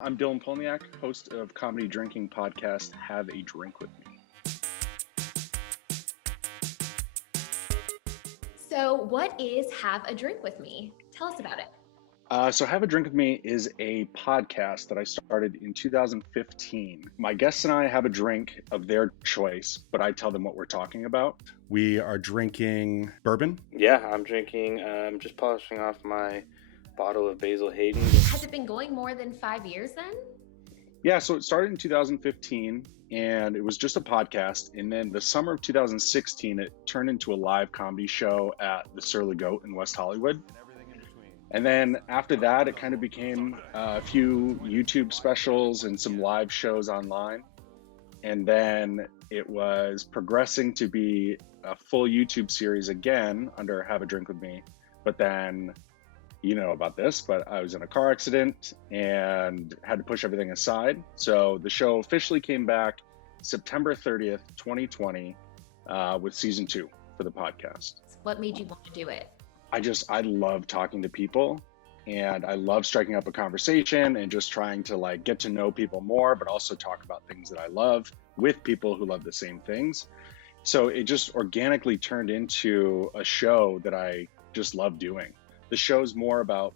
I'm Dylan Polniak, host of comedy drinking podcast, Have a Drink With Me. So what is Have a Drink With Me? Tell us about it. So Have a Drink With Me is a podcast that I started in 2015. My guests and I have a drink of their choice, but I tell them what we're talking about. We are drinking bourbon. Yeah, I'm drinking, just polishing off my bottle of Basil Hayden. Has it been going more than 5 years then? Yeah, so it started in 2015 and it was just a podcast. And then the summer of 2016, it turned into a live comedy show at the Surly Goat in West Hollywood. And then after that, it kind of became a few YouTube specials and some live shows online. And then it was progressing to be a full YouTube series again under Have a Drink With Me. But then, you know about this, but I was in a car accident and had to push everything aside. So the show officially came back September 30th, 2020, with season 2 for the podcast. What made you want to do it? I love talking to people, and I love striking up a conversation and just trying to get to know people more, but also talk about things that I love with people who love the same things. So it just organically turned into a show that I just love doing. The show's more about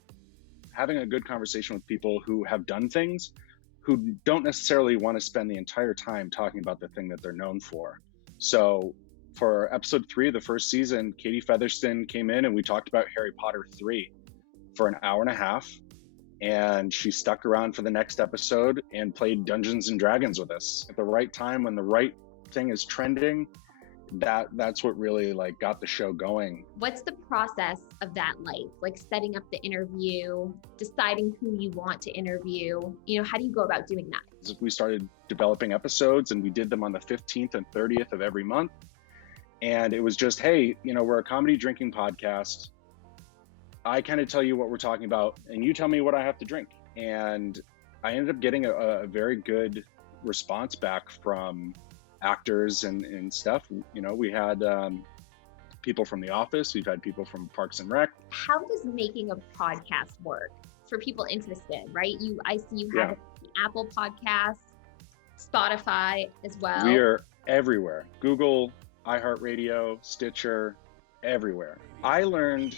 having a good conversation with people who have done things, who don't necessarily want to spend the entire time talking about the thing that they're known for. So for episode 3 of the first season, Katie Featherston came in and we talked about Harry Potter 3 for an hour and a half. And she stuck around for the next episode and played Dungeons and Dragons with us at the right time when the right thing is trending. That's what really got the show going. What's the process of that like setting up the interview, deciding who you want to interview? How do you go about doing that? We started developing episodes and we did them on the 15th and 30th of every month. And it was just, hey, we're a comedy drinking podcast. I kind of tell you what we're talking about and you tell me what I have to drink. And I ended up getting a very good response back from actors and stuff. We had people from The Office. We've had people from Parks and Rec. How does making a podcast work for people interested, right? I see you have Apple Podcasts, Spotify as well. We are everywhere. Google, iHeartRadio, Stitcher, everywhere. I learned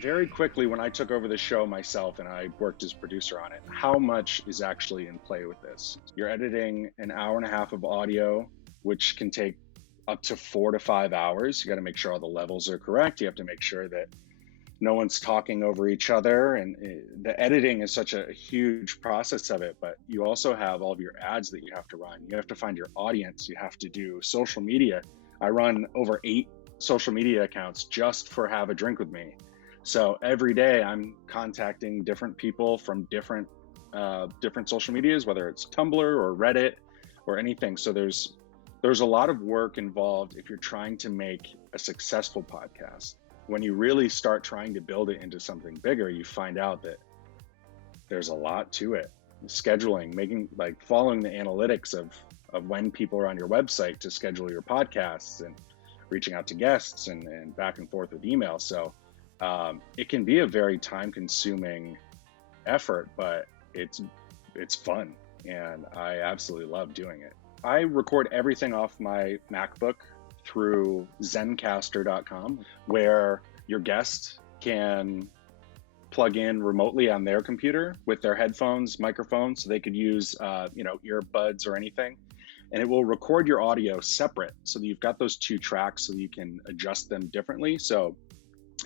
very quickly when I took over the show myself and I worked as producer on it, how much is actually in play with this. You're editing an hour and a half of audio, which can take up to 4 to 5 hours. You got to make sure all the levels are correct. You have to make sure that no one's talking over each other. And the editing is such a huge process of it, but you also have all of your ads that you have to run. You have to find your audience. You have to do social media. I run over 8 social media accounts just for Have a Drink With Me. So every day I'm contacting different people from different social medias, whether it's Tumblr or Reddit or anything. So there's a lot of work involved if you're trying to make a successful podcast. When you really start trying to build it into something bigger, you find out that there's a lot to it. Scheduling, following the analytics of when people are on your website to schedule your podcasts and reaching out to guests and back and forth with email. So it can be a very time-consuming effort, but it's fun, and I absolutely love doing it. I record everything off my MacBook through Zencastr.com, where your guest can plug in remotely on their computer with their headphones, microphones, so they could use earbuds or anything, and it will record your audio separate so that you've got those 2 tracks so that you can adjust them differently. So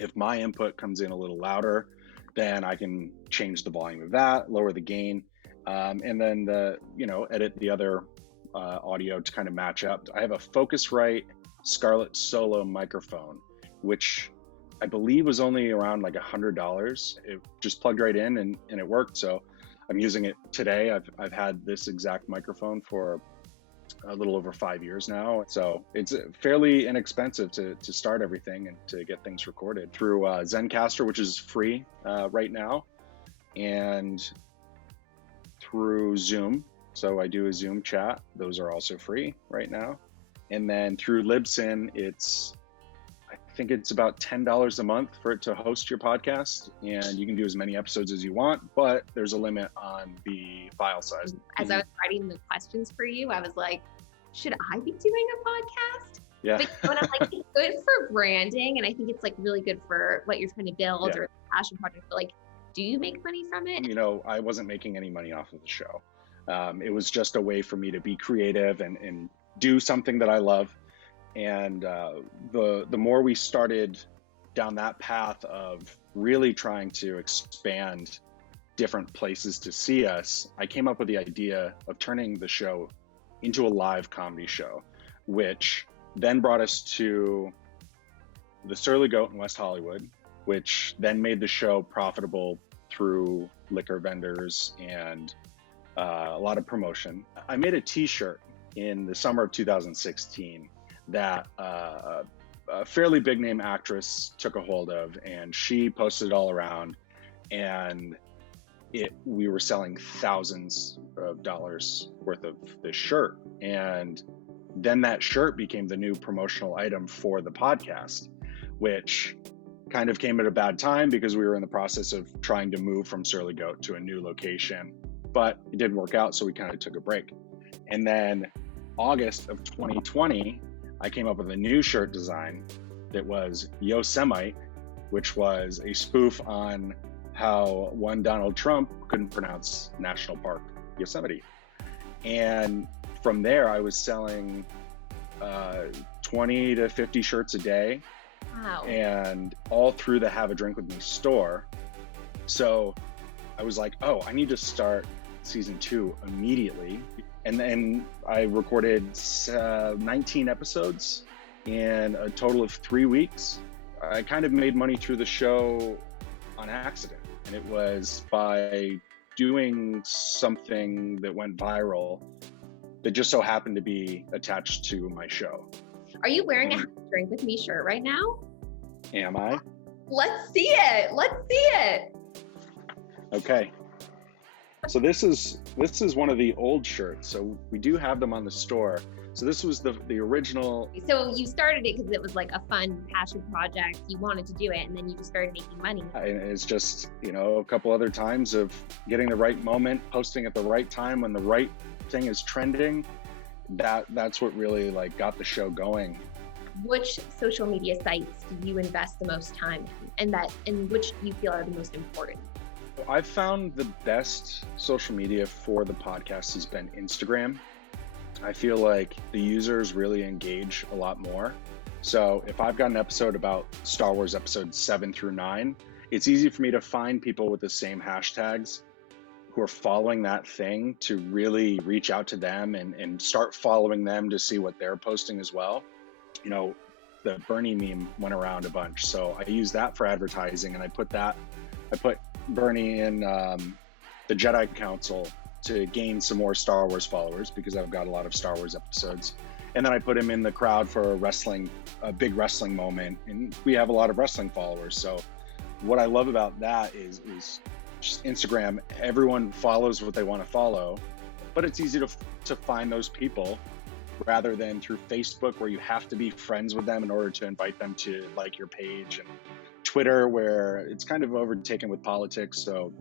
if my input comes in a little louder, then I can change the volume of that, lower the gain, and then edit the other audio to kind of match up. I have a Focusrite Scarlett Solo microphone, which I believe was only around $100. It just plugged right in and it worked. So I'm using it today. I've had this exact microphone for a little over 5 years now. So it's fairly inexpensive to start everything and to get things recorded through Zencastr, which is free right now, and through Zoom. So I do a Zoom chat. Those are also free right now. And then through Libsyn, I think it's about $10 a month for it to host your podcast, and you can do as many episodes as you want, but there's a limit on the file size. As I was writing the questions for you, I was like, should I be doing a podcast? Yeah. But I'm like, it's good for branding, and I think it's like really good for what you're trying to build or a passion project. But like, do you make money from it? You know, I wasn't making any money off of the show. It was just a way for me to be creative and do something that I love. And the more we started down that path of really trying to expand different places to see us, I came up with the idea of turning the show into a live comedy show, which then brought us to the Surly Goat in West Hollywood, which then made the show profitable through liquor vendors and a lot of promotion. I made a t-shirt in the summer of 2016 that a fairly big name actress took a hold of, and she posted it all around, and we were selling thousands of dollars worth of this shirt. And then that shirt became the new promotional item for the podcast, which kind of came at a bad time because we were in the process of trying to move from Surly Goat to a new location, but it didn't work out, so we kind of took a break. And then August of 2020, I came up with a new shirt design that was Yosemite, which was a spoof on how one Donald Trump couldn't pronounce National Park Yosemite. And from there, I was selling 20 to 50 shirts a day. Wow. And all through the Have a Drink With Me store. So I was like, oh, I need to start season 2 immediately. And then I recorded 19 episodes in a total of 3 weeks. I kind of made money through the show on accident. And it was by doing something that went viral that just so happened to be attached to my show. Are you wearing a Drink With Me shirt right now? Am I? Let's see it. Let's see it. Okay. So this is one of the old shirts. So we do have them on the store. So this was the original. So you started it because it was like a fun passion project. You wanted to do it, and then you just started making money. And it's just, you know, a couple other times of getting the right moment, posting at the right time when the right thing is trending. That's what really like got the show going. Which social media sites do you invest the most time in, and which do you feel are the most important? I've found the best social media for the podcast has been Instagram. I feel like the users really engage a lot more. So if I've got an episode about Star Wars episodes 7 through 9, it's easy for me to find people with the same hashtags who are following that thing to really reach out to them and start following them to see what they're posting as well. You know, the Bernie meme went around a bunch. So I use that for advertising, and I put Bernie in the Jedi Council to gain some more Star Wars followers because I've got a lot of Star Wars episodes. And then I put him in the crowd for a big wrestling moment, and we have a lot of wrestling followers. So what I love about that is just Instagram. Everyone follows what they want to follow, but it's easy to find those people rather than through Facebook, where you have to be friends with them in order to invite them to like your page, and Twitter, where it's kind of overtaken with politics. So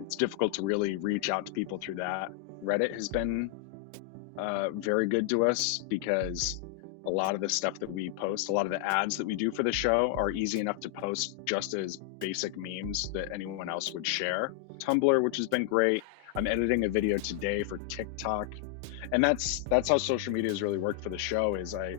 it's difficult to really reach out to people through that. Reddit has been very good to us because a lot of the stuff that we post, a lot of the ads that we do for the show are easy enough to post just as basic memes that anyone else would share. Tumblr, which has been great. I'm editing a video today for TikTok. And that's how social media has really worked for the show, is I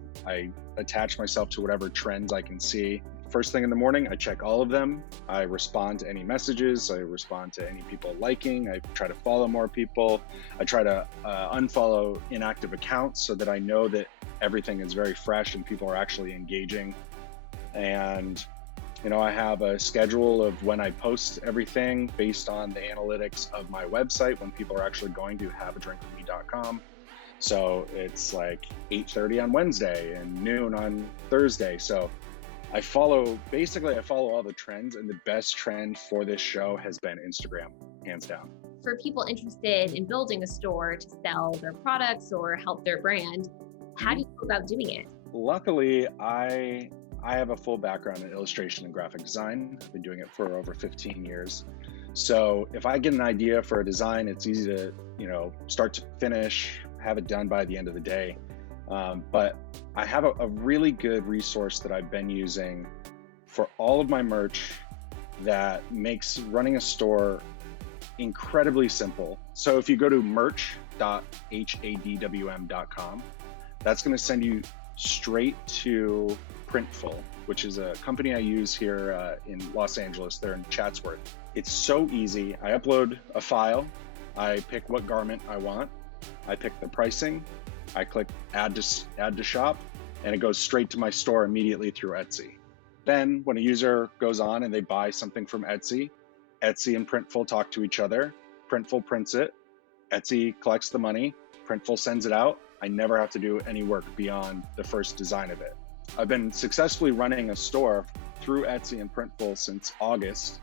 attach myself to whatever trends I can see. First thing in the morning, I check all of them. I respond to any messages. I respond to any people liking. I try to follow more people. I try to unfollow inactive accounts so that I know that everything is very fresh and people are actually engaging. And, you know, I have a schedule of when I post everything based on the analytics of my website, when people are actually going to haveadrinkwithme.com. So it's like 8:30 on Wednesday and noon on Thursday. So I follow all the trends, and the best trend for this show has been Instagram, hands down. For people interested in building a store to sell their products or help their brand, how do you go about doing it? Luckily, I I have a full background in illustration and graphic design. I've been doing it for over 15 years. So if I get an idea for a design, it's easy to, start to finish, have it done by the end of the day. But I have a really good resource that I've been using for all of my merch that makes running a store incredibly simple. So if you go to merch.hadwm.com, that's going to send you straight to Printful, which is a company I use here in Los Angeles. They're in Chatsworth. It's so easy. I upload a file. I pick what garment I want. I pick the pricing. I click add to shop, and it goes straight to my store immediately through Etsy. Then when a user goes on and they buy something from Etsy, Etsy and Printful talk to each other. Printful prints it. Etsy collects the money. Printful sends it out. I never have to do any work beyond the first design of it. I've been successfully running a store through Etsy and Printful since August,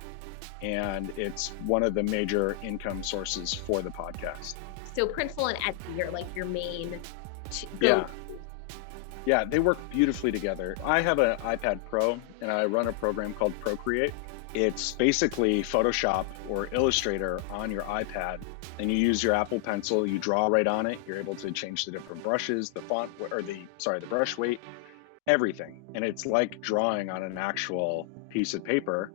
and it's one of the major income sources for the podcast. So Printful and Etsy are like your main Yeah, they work beautifully together. I have an iPad Pro and I run a program called Procreate. It's basically Photoshop or Illustrator on your iPad, and you use your Apple Pencil, you draw right on it. You're able to change the different brushes, the font, or the brush weight, everything. And it's like drawing on an actual piece of paper,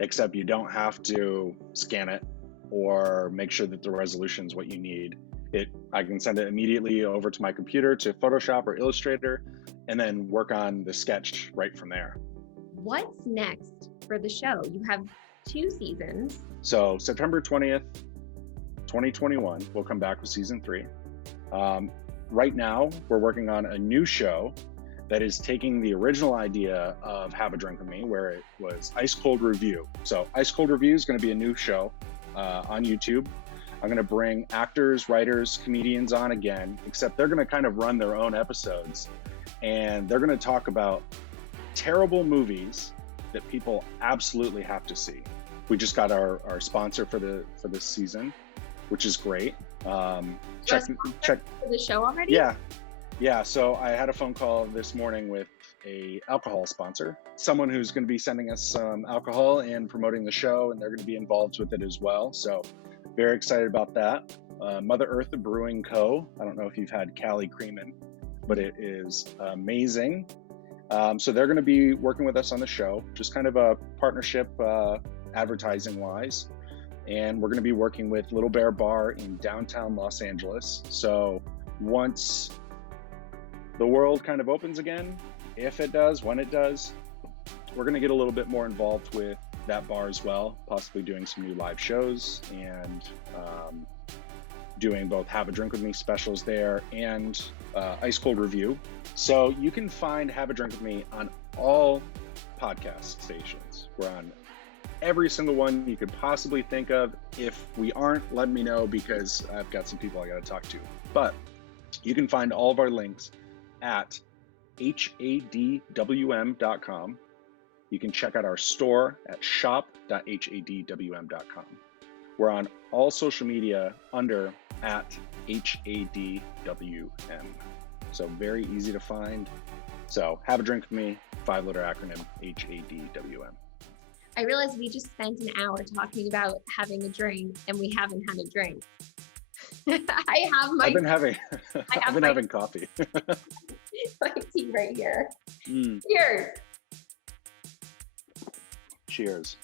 except you don't have to scan it or make sure that the resolution is what you need. I can send it immediately over to my computer to Photoshop or Illustrator, and then work on the sketch right from there. What's next for the show? You have 2 seasons. So September 20th, 2021, we'll come back with season 3. Right now, we're working on a new show that is taking the original idea of Have a Drink with Me, where it was Ice Cold Review. So Ice Cold Review is going to be a new show on YouTube. I'm going to bring actors, writers, comedians on again, except they're going to kind of run their own episodes, and they're going to talk about terrible movies that people absolutely have to see. We just got our sponsor for this season, which is great. Check for the show already? Yeah. So I had a phone call this morning with a alcohol sponsor, someone who's going to be sending us some alcohol and promoting the show, and they're going to be involved with it as well. So very excited about that. Mother Earth Brewing Co. I don't know if you've had Cali Creamin', but it is amazing. So they're going to be working with us on the show, just kind of a partnership advertising wise. And we're going to be working with Little Bear Bar in downtown Los Angeles. So once the world kind of opens again, if it does, when it does, we're going to get a little bit more involved with that bar as well, possibly doing some new live shows and doing both Have a Drink with Me specials there and Ice Cold Review. So you can find Have a Drink with Me on all podcast stations. We're on every single one you could possibly think of. If we aren't, let me know, because I've got some people I got to talk to. But you can find all of our links at hadwm.com. You can check out our store at shop.hadwm.com. We're on all social media under @HADWM. So very easy to find. So Have a Drink with Me, 5-letter acronym, HADWM. I realized we just spent an hour talking about having a drink, and we haven't had a drink. I've been having coffee. My tea right here. Mm. Cheers. Cheers.